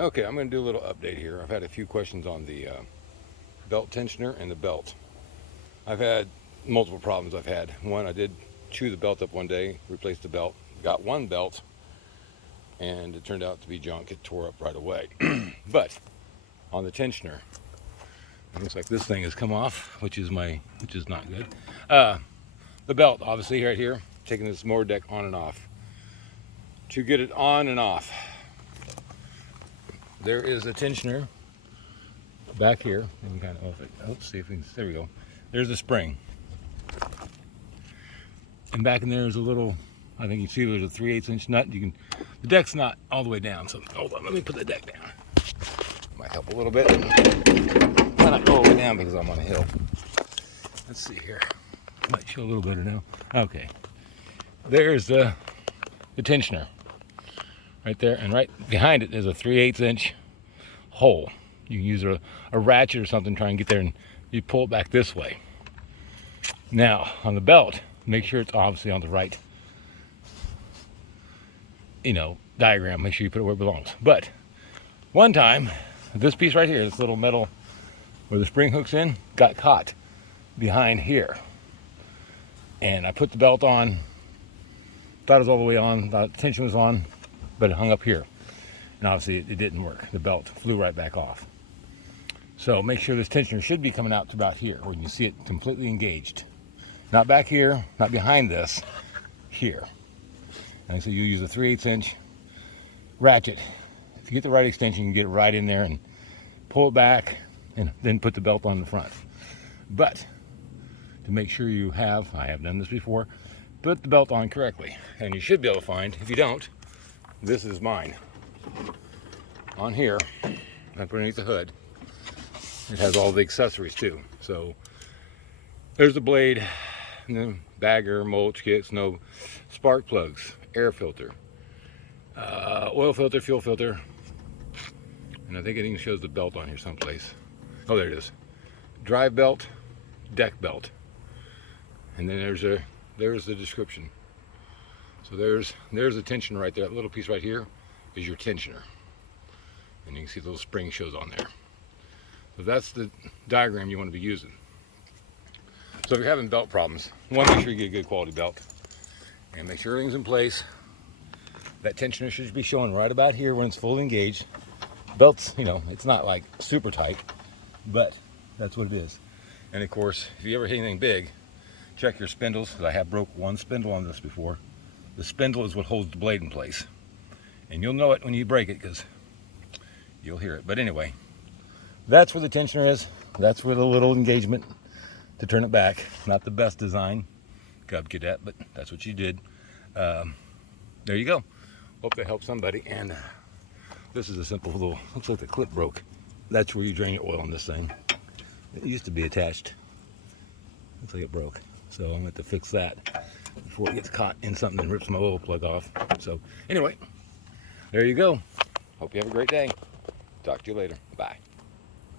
Okay, I'm going to do a little update here. I've had a few questions on the belt tensioner and the belt. I've had multiple problems. I've had one, I did chew the belt up one day, replaced the belt, got one belt, and it turned out to be junk. It tore up right away. But on the tensioner, it looks like this thing has come off, which is not good. The belt, obviously, right here, taking this mower deck on and off. To get it on and off, there is a tensioner back here. You can kind of, see if we can, there we go. There's a spring. And back in there is a little, I think you see there's a 3/8 inch nut. The deck's not all the way down, so hold on, let me put the deck down. Might help a little bit. Might not go all the way down because I'm on a hill. Let's see here. Might show a little better now. Okay. There's the tensioner right there, and right behind it is a 3/8 inch hole. You can use a ratchet or something, try and get there, and you pull it back this way. Now, on the belt, make sure it's obviously on the right, diagram. Make sure you put it where it belongs. But one time, this piece right here, this little metal where the spring hooks in, got caught behind here. And I put the belt on, thought it was all the way on, thought the tension was on, but it hung up here. And obviously it didn't work. The belt flew right back off. So make sure this tensioner should be coming out to about here, where you can see it completely engaged. Not back here, not behind this, here. And so you use a 3/8 inch ratchet. If you get the right extension, you can get it right in there and pull it back and then put the belt on the front. But to make sure I have done this before, put the belt on correctly. And you should be able to find, if you don't, this is mine. On here, underneath the hood, it has all the accessories too. So there's the blade, and the bagger, mulch kits, spark plugs, air filter, oil filter, fuel filter, and I think it even shows the belt on here someplace. Oh, there it is. Drive belt, deck belt, and then there's the description. So there's the tensioner right there. That little piece right here is your tensioner, and you can see the little spring shows on there. So that's the diagram you want to be using. So if you're having belt problems, one, make sure you get a good quality belt, and make sure everything's in place. That tensioner should be showing right about here when it's fully engaged. Belt's, it's not like super tight, but that's what it is. And of course, if you ever hit anything big, check your spindles, because I have broke one spindle on this before. The spindle is what holds the blade in place. And you'll know it when you break it, because you'll hear it. But anyway, that's where the tensioner is. That's where the little engagement to turn it back. Not the best design, Cub Cadet, but that's what you did. There you go. Hope that helps somebody. And this is a simple little, looks like the clip broke. That's where you drain your oil on this thing. It used to be attached. Looks like it broke. So I'm going to fix that before it gets caught in something and rips my oil plug off. So anyway, there you go. Hope you have a great day. Talk to you later. Bye.